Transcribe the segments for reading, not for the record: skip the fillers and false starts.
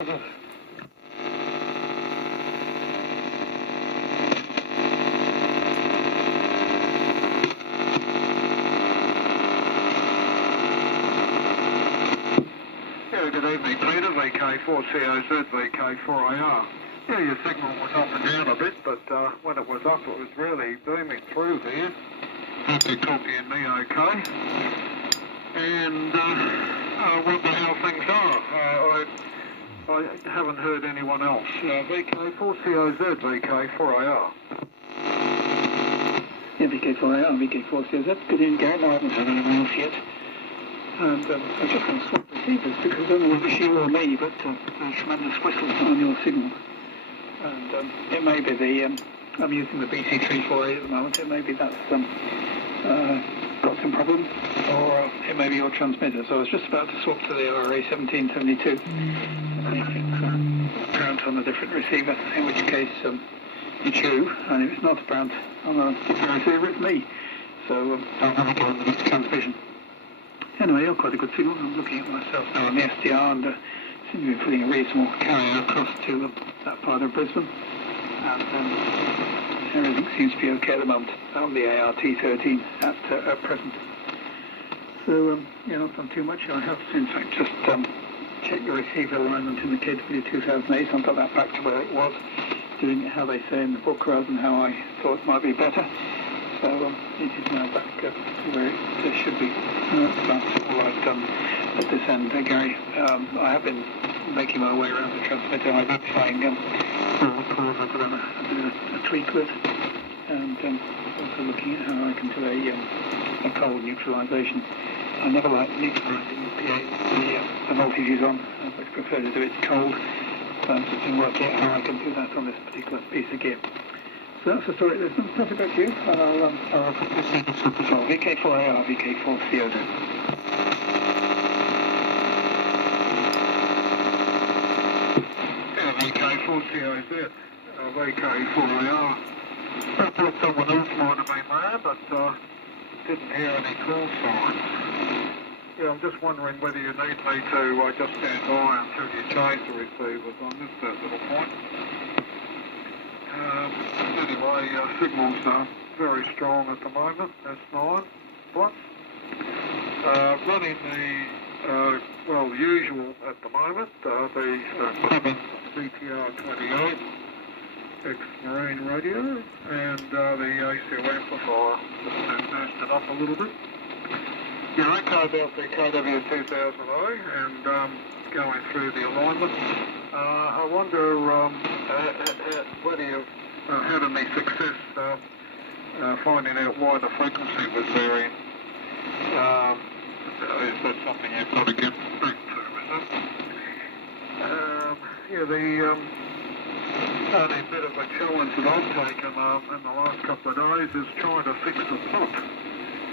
Good evening, Peter. VK4COZ, VK4AR. Yeah, your signal was up and down a bit, but when it was up, it was really booming through there. Hope you're copying me okay. And wonder how things are. I haven't heard anyone else. VK4COZ, VK4AR. Yeah, VK4AR, VK4COZ. Good evening, Gary. No, I haven't heard anyone else yet. And I'm just going to swap receivers because I don't know if it's you or me, but there's tremendous whistles on your signal. And it may be I'm using the BC348 at the moment, it may be that's got some problems, or it may be your transmitter. So I was just about to swap to the RA1772. And I think apparent on a different receiver, in which case it's you, and if it's not apparent on a different receiver, it's me. So I'll have a go on the transmission. Anyway, you're quite a good signal. I'm looking at myself now on the SDR and seem to be putting a reasonable carrier across to that part of Brisbane. And everything seems to be okay at the moment on the ART13 at present. So, not done too much. I have, in fact, just checked the receiver alignment in the KW2008 and got that back to where it was, doing it how they say in the book rather than how I thought might be better. So it is now back where it should be. That's all I've done at this end, Gary. I have been making my way around the transmitter, identifying what cause I've done a tweak with, and also looking at how I can do a cold neutralisation. I never like neutralising the voltages on. I much prefer to do it cold. So I'm just working out how I can do that on this particular piece of gear. So that's the story. There's nothing back to you, and I'll put this in the swap as well. VK4AR, VK4COZ. Yeah, VK4COZ, VK4AR. I thought someone else might have been there, but didn't hear any call signs. Yeah, I'm just wondering whether you need me to just stand by until you change the receivers on this little point. Anyway, signals are very strong at the moment, S9 plus. Running the, usual at the moment, the common VTR28 ex-marine radio, and the ACO amplifier, just boosted up a little bit. Yeah, okay about the KW2008 and going through the alignment. I wonder whether you've had any success finding out why the frequency was varying. Is that something you've got to get back to, is it? The only bit of a challenge that I've taken in the last couple of days is trying to fix the pot.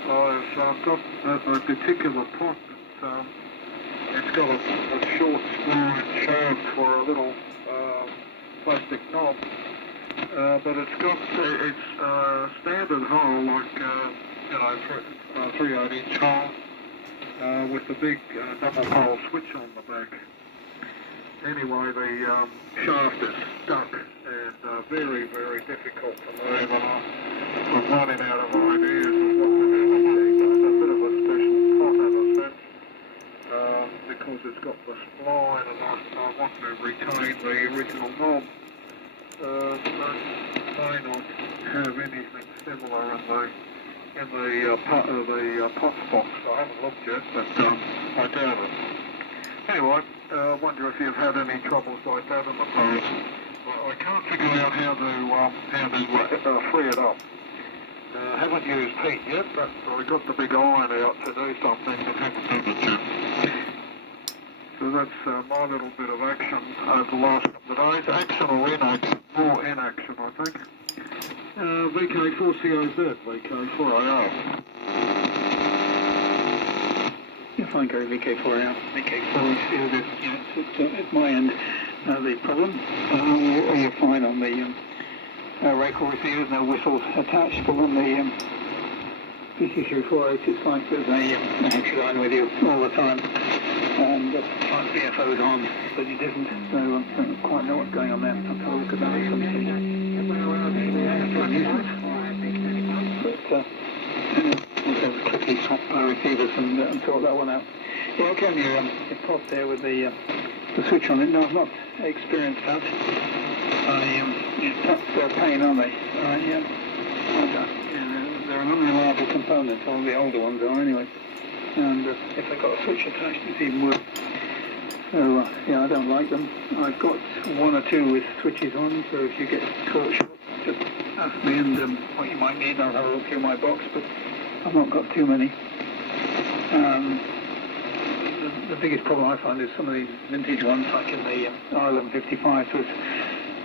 I've got a particular pot that it's got a short spline shaft for a little plastic knob, but it's got its standard hole, like 3/8-inch hole with the big double hole switch on the back. Anyway, the shaft is stuck and very, very difficult to move, and I'm running out of ideas of what to do with it. It's a bit of a special pot in a sense, because it's got the spline and I want to retain the original knob. May not have anything similar in the pot box. I haven't looked yet, but I doubt it. Anyway, I wonder if you've had any troubles like that in the past. I can't figure out how to free it up. Haven't used heat yet, but I got the big iron out to do something and haven't done it yet. So that's my little bit of action over the last couple of days. Action or inaction? More inaction, I think. VK4COZ, VK4AR. You're fine, Gary. VK4AR, VK4COZ. Yeah, it's my end. The problem. You're fine on the radial receivers, no whistles attached, but on the VK348, it's like there's a hatchet line with you all the time. and my VFO's on, but it isn't, so I don't quite know what's going on there. I'll have a look at that at some stage. But we'll go quickly swap our receivers and sort that one out. Yeah, again, you pop there with the switch on it. No, I've not experienced that. That's a pain, aren't they? They're an unreliable component, all the older ones are anyway. And if they've got a switch attached, it's even worse. So, yeah, I don't like them. I've got one or two with switches on, so if you get caught short, just ask me and what you might need, I'll have a look through my box, but I've not got too many. The biggest problem I find is some of these vintage ones, like in the R1155s,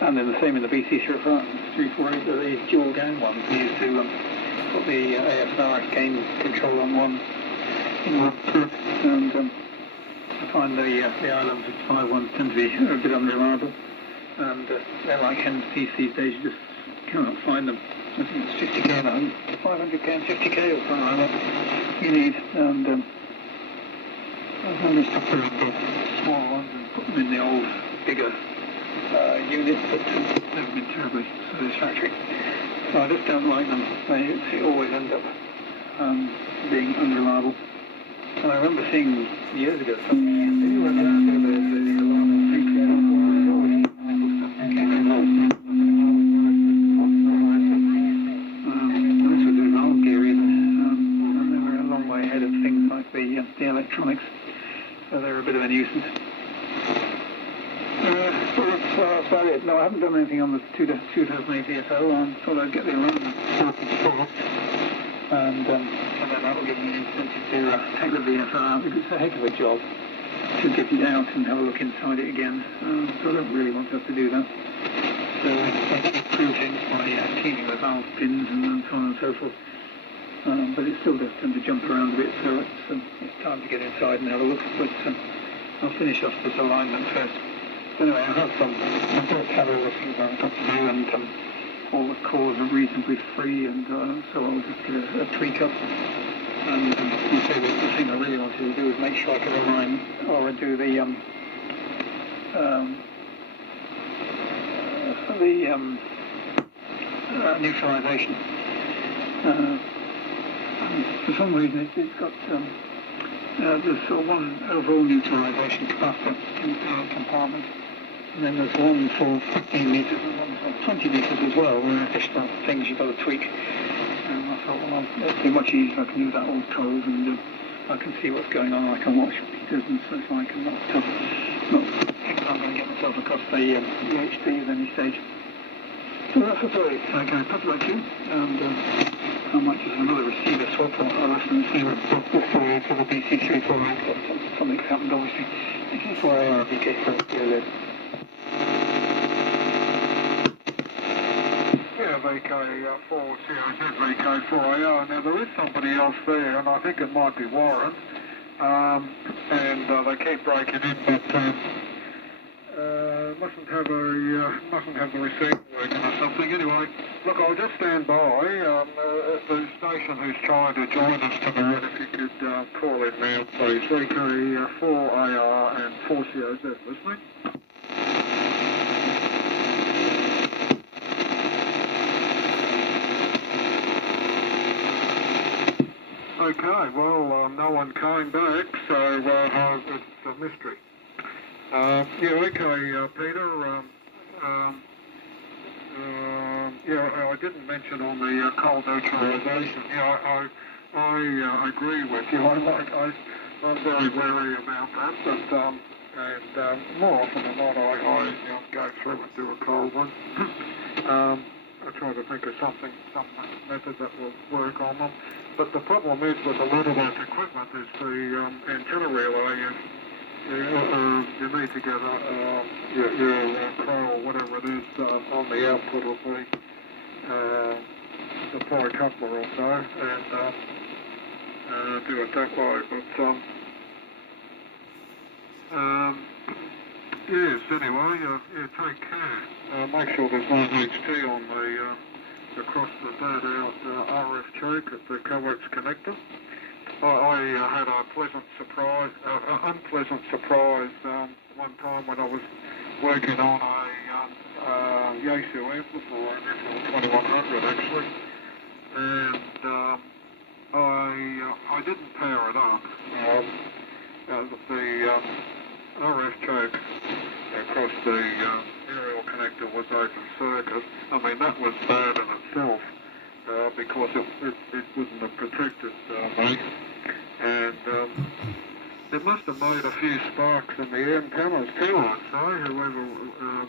and then the same in the VC4AR, the dual gain ones. We used to put the ASR gain control on one in one put, and I find the R1155 ones tend to be a bit unreliable, and they're like NCs these days, you just cannot find them. I think it's 50k now, 500k and 50k or something like that you need, and I've managed to put the small ones and put them in the old, bigger units, but never been terribly satisfactory. So I just don't like them. They always end up being unreliable. And I remember seeing years ago something went around there, the alarm in VK4AR this was an old Gary, and they were a long way ahead of things like the electronics, so they were a bit of a nuisance. So that's about it. No, I haven't done anything on the 2008 VFO. I thought I'd get the alarm sorted, and then that will give me an incentive to take the VFO out, because it's a heck of a job to get it out and have a look inside it again. So I don't really want to have to do that. So I think it's proved things by cleaning the valve pins and so on and so forth. But it still does tend to jump around a bit, so it's time to get inside and have a look. But I'll finish off this alignment first. Anyway, I've got all the things I've got to do, and all the cores are reasonably free, and so I'll just get a tweak up. And the thing I really wanted to do is make sure I could align or do the neutralization. For some reason it's got there's sort of one overall neutralization capacitor in the compartment, and then there's one for 15 metres and one for 20 metres as well, where additional things you've got to tweak. And I thought, well, it'll be much easier if I can use that old code, and I can see what's going on. I can watch meters and such like, and not think I'm going to get myself across the UHD at any stage. So that's a story. Okay, put that in, and I might just another receiver swap, or less than receiver before for the BC34, but something's happened obviously. VK4AR, VK4COZ. Yeah, VK4COZ, VK4AR. Now there is somebody else there, and I think it might be Warren, and they keep breaking in, but mustn't have the receiver working or something. Anyway, look, I'll just stand by. The station who's trying to join us tonight, if you could call in now, please. VK4AR and 4COZ, listening. Okay, well, no one came back, so it's a mystery. Yeah, okay, Peter. Yeah, I didn't mention on the cold neutralization. Yeah, I agree with you. I'm very wary about that, but and more often than not, I go through and do a cold one. I try to think of some method that will work on them. But the problem is with a lot of that equipment is the antenna relay. You need to get your pro or whatever it is on the output of the pi coupler or so, and do it that way. But yes, anyway, take care. Make sure there's no HT on across the bad out RF choke at the coax connector. I had a unpleasant surprise one time when I was working on a Yaesu amplifier, an FL2100 actually, and I didn't power it up. The RF choke across the aerial connector was open circuit. I mean, that was bad in itself because it wouldn't have protected me. And it must have made a few sparks in the antennas too, I'd say, whoever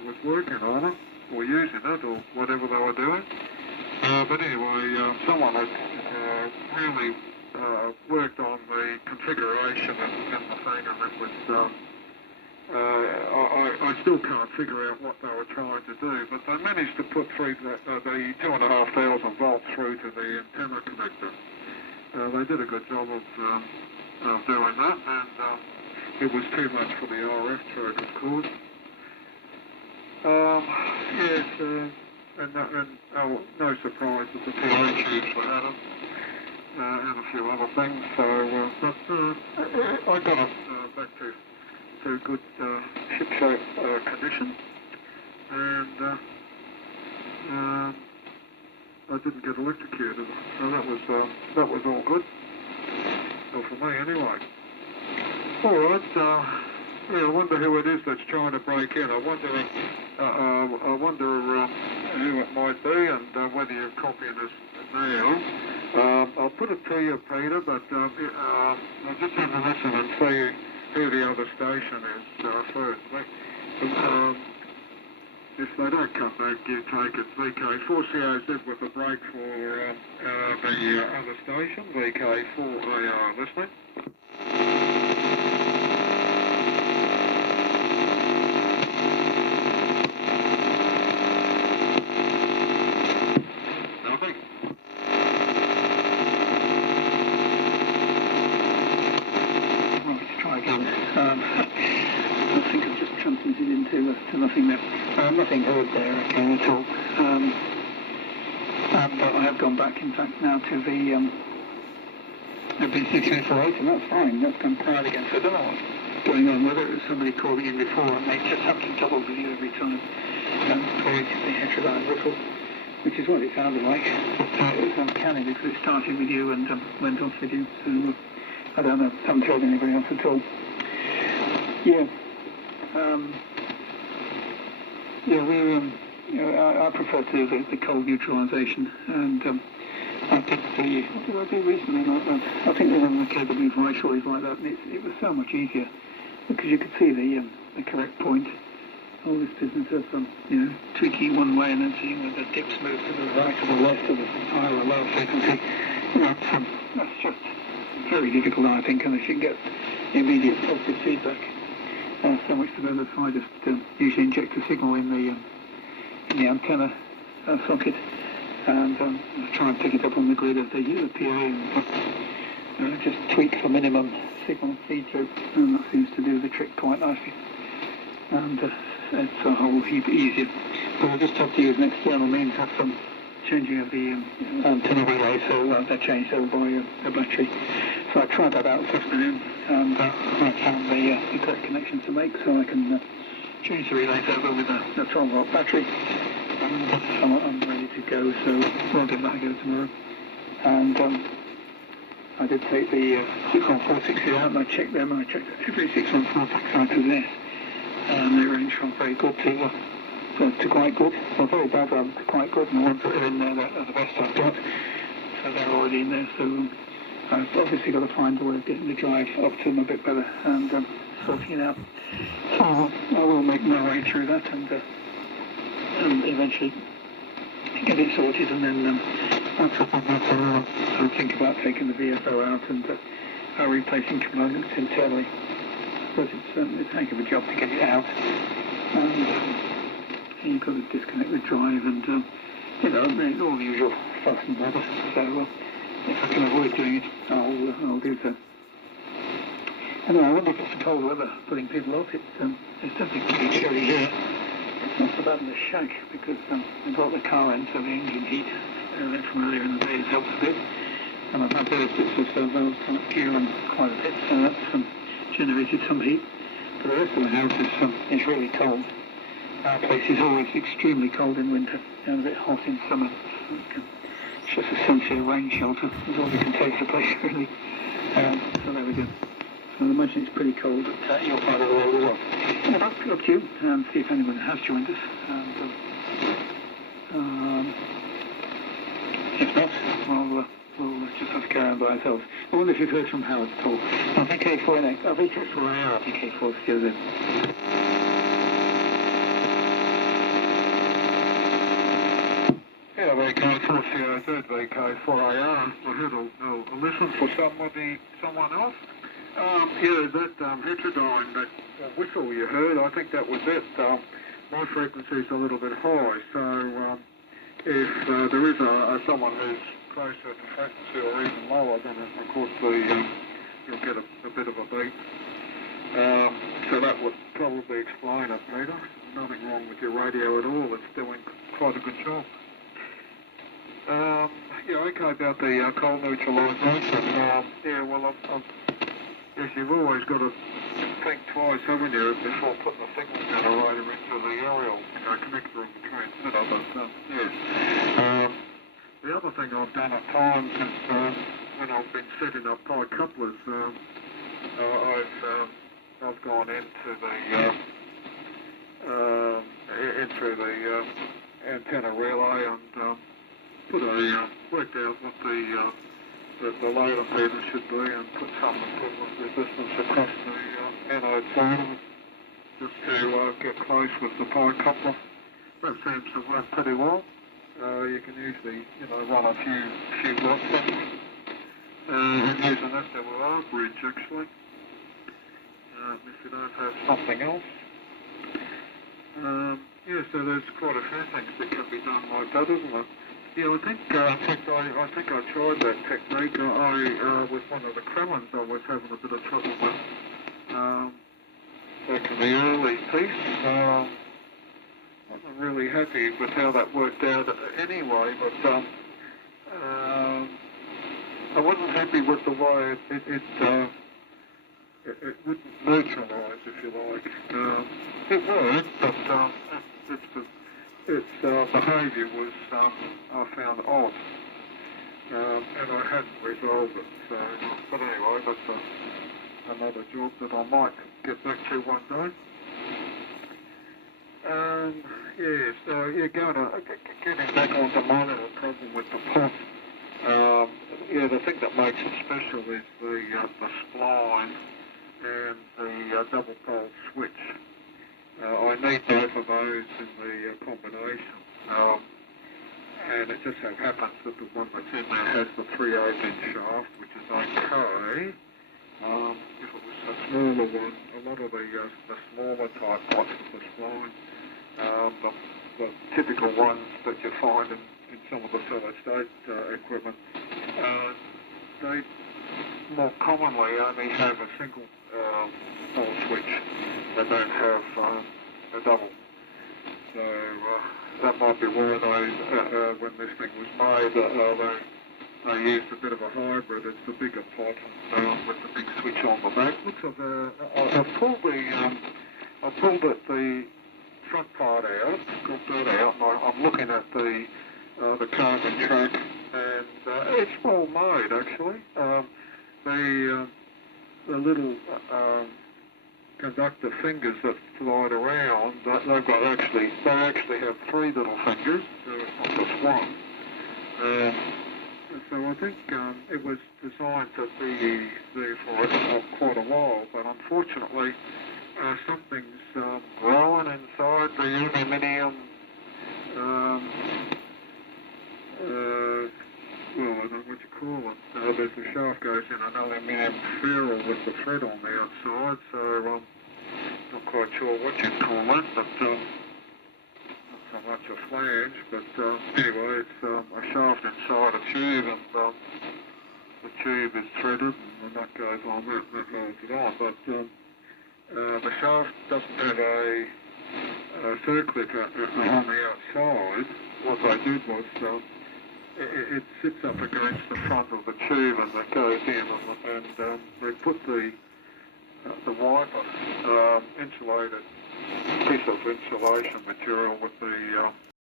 was working on it, or using it, or whatever they were doing. But anyway, someone had really worked on the configuration and the thing, and it was, I still can't figure out what they were trying to do, but they managed to put through the 2,500 volts through to the antenna connector. They did a good job of doing that, and it was too much for the RF choke, of course. Yes, and no surprise that the PA tubes were added, and a few other things. So, but I got it back to good ship-shape condition, and I didn't get electrocuted, so that was all good. Well, for me anyway. All right. Yeah, I wonder who it is that's trying to break in. I wonder who it might be, and whether you're copying this now. I'll put it to you, Peter, but I'll just have a listen and see who the other station is first. If they don't come back, you take it VK4COZ with a break for the other station, VK4AR. Listening? Nothing. Right, try again. I think I've just transmitted into to nothing there. Nothing heard there again at all. But I have gone back, in fact, now to the B648, and that's fine. That's gone quiet again. So I don't know what's going on, whether it was somebody calling in before, and they just have to double with you every time. Calling the heterodyne ripple, which is what it sounded like. It was uncanny because it started with you and went off with you. So I don't know. Haven't told anybody else at all. Yeah. I prefer to do the cold neutralisation, and I did what did I do recently like that? I think the cable move right always like that, and it was so much easier because you could see the correct point. All this business of tweaking one way and then seeing whether the dips move to the right or the left or the higher or lower frequency. That's just very difficult, I think, unless you can get immediate positive feedback. So much the better. So I just usually inject a signal in the antenna socket, and try and pick it up on the grid of the PA, and just tweak for minimum signal feed through, and that seems to do the trick quite nicely. And it's a whole heap easier. So I'll just have to use an external means of some changing of the antenna relay, so they're changed over by a battery. So I tried that out this afternoon, and I found the correct connection to make, so I can change the relays over with a 12-volt battery, and I'm ready to go, so I'll give that a go tomorrow. And I did take the 61460 out, and I checked them, and I checked every 61460 out of this, and they range from very good to quite good, or very bad to quite good, and the ones that are in there are the best I've got, so they're already in there, so I've obviously got to find a way of getting the drive up to them a bit better, and sorting it out. So I will make my way through that, and eventually get it sorted, and then once I've done that, I'll think about taking the VFO out and replacing components internally, because it's a heck of a job to get it out, and you've got to disconnect the drive, and all the usual fuss and bother. So if I can avoid doing it, I'll do so. Anyway, I wonder if it's cold weather putting people off. It's definitely pretty chilly here. It's not so bad in the shack because I brought the car in, so the engine heat from earlier in the day has helped a bit. And I've noticed it's those kind of gearing quite a bit, so that's generated some heat. But the rest of the house is really cold. Our place is always extremely cold in winter and a bit hot in summer. It's just essentially a rain shelter. That's all you can take the place, really. So there we go. So I imagine it's pretty cold at your part of the world as well. And I'll up to you and see if anyone has joined us. And, if not, we'll just have to carry on by ourselves. I wonder if you've heard from Howard at all. VK4AR, VK4COZ. Yeah, VK4COZ, VK4AR. I had a listen for someone else. Yeah, that heterodyne, that whistle you heard, I think that was it. My frequency's a little bit high, so if there is someone who's closer to frequency or even lower, then of course you'll get a bit of a beat. So that would probably explain it, Peter. Nothing wrong with your radio at all. It's doing quite a good job. Yeah, okay, about the coal neutralisation. Yeah, well, yes, you've always got to think twice, haven't you, before putting a signal generator into the aerial connector of the transmitter. But yes, the other thing I've done at times is when I've been setting up tie couplers, I've gone into the antenna relay and worked out what the load impedance should be and put some equivalent resistance across the anode side of it just to get close with the tie coupler. That seems to work pretty well. You can usually, run a few watts on it. And use an SWR bridge actually. If you don't have something else. Yeah, so there's quite a few things that can be done like that, isn't it? Yeah, I think I tried that technique. With one of the Kremlins I was having a bit of trouble with. Back in the early piece. Wasn't really happy with how that worked out anyway, but I wasn't happy with the way it wouldn't neutralise, if you like. It worked, but its behaviour was, I found odd, and I hadn't resolved it. So, but anyway, that's another job that I might get back to one day. Yeah, so yeah, getting back on the monitor problem with the pot. Yeah, the thing that makes it special is the spline and the double pole switch. I need both of those in the combination. And it just so happens that the one that's in there has the 3/8" shaft, which is okay. If it was a smaller one, a lot of the smaller type pots with the spline, the typical ones that you find in some of the solid state equipment, they more commonly only have a single pole switch. They don't have a double. So that might be why they, when this thing was made, they used a bit of a hybrid. It's the bigger pot with the big switch on the back. Looks like I pulled the front part out, got that out, and I'm looking at the carbon track, and it's well made actually. The little conductor fingers that slide around, they actually have three little fingers, so it's not just one. So I think it was designed to be there for quite a while, but unfortunately something's growing inside the aluminium. Well, I don't know what you call it. The shaft goes in an aluminium ferrule with the thread on the outside, so not quite sure what you'd call it, but not so much a flange, but anyway, it's a shaft inside a tube, and the tube is threaded, and the nut goes on that, and that holds it on, but the shaft doesn't have a circlip on the outside. What they did was it sits up against the front of the tube and it goes in, and they put the wiper insulated piece of insulation material with the